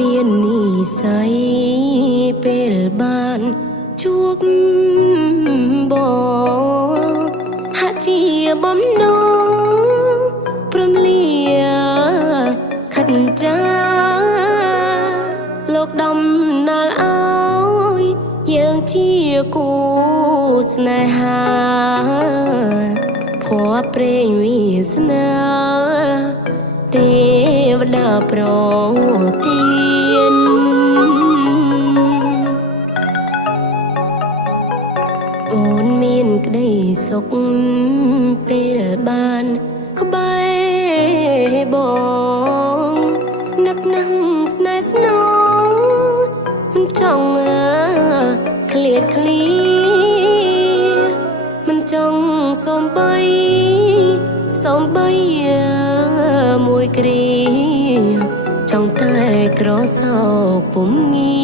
មាននិស័យពេលបានជួបបងហាក់ជាបំណងព្រមលាខិតចាលោកដំណាលអើយយើងជាគូស្នេហាភ័ព្វព្រេងវាសនាទេវតាប្រទានអូនមានក្តីសុខពេលបានក្បែរបងនឹកនឹងស្នេហ៍ស្នងមិនចង់ឃ្លាតឃ្លាមិនចង់សំបីមួយគ្រាចង់តែក្រសោបពុំងា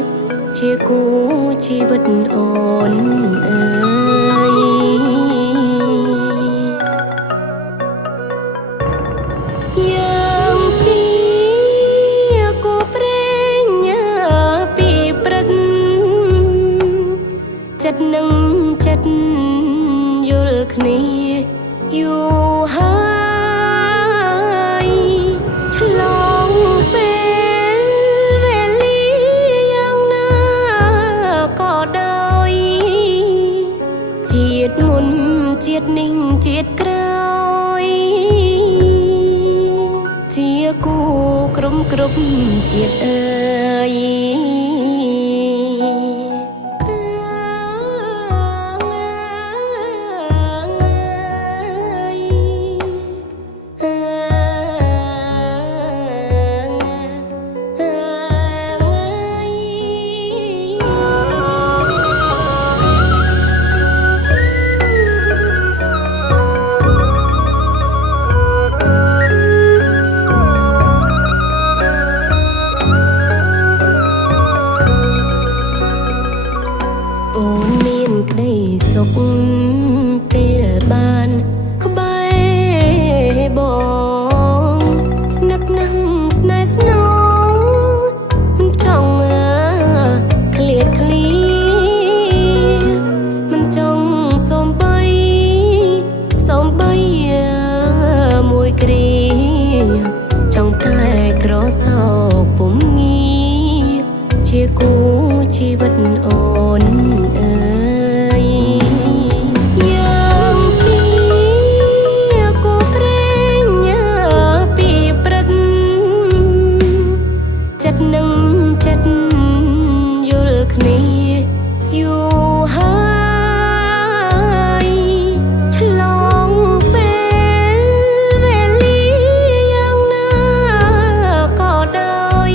រជាគូជីវិតអូនអើយយ៉ាងជាគូព្រេងពីព្រឹកចិត្តនឹងចិត្តយល់គ្នាយូរហើយឆ្លងពេលវេលាយ៉ាងណាក៏ដោយជាតិមុនជាតិនេះជាតិក្រោយជាគូគ្រប់ជាតិអើយសុខពេលបានក្បែរបងនឹកនឹងស្នេហ៍ស្នងមិនចង់ឃ្លាតឃ្លាមិនចង់សំបីមួយគ្រាចង់តែក្រសោបពុំងារជាគូជីវិតអូនអើយចិត្តនឹងចិត្តយល់គ្នាយូរហើយឆ្លងពេលវេលាយ៉ាងណាក៏ដោយ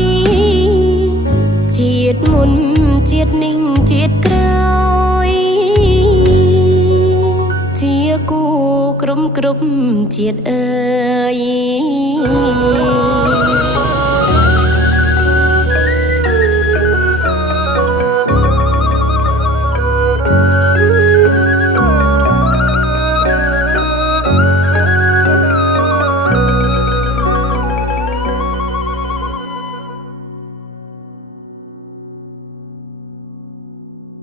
ជាតិមុនជាតិនេះជាតិក្រោយជាគូគ្រប់ជាតិអើយ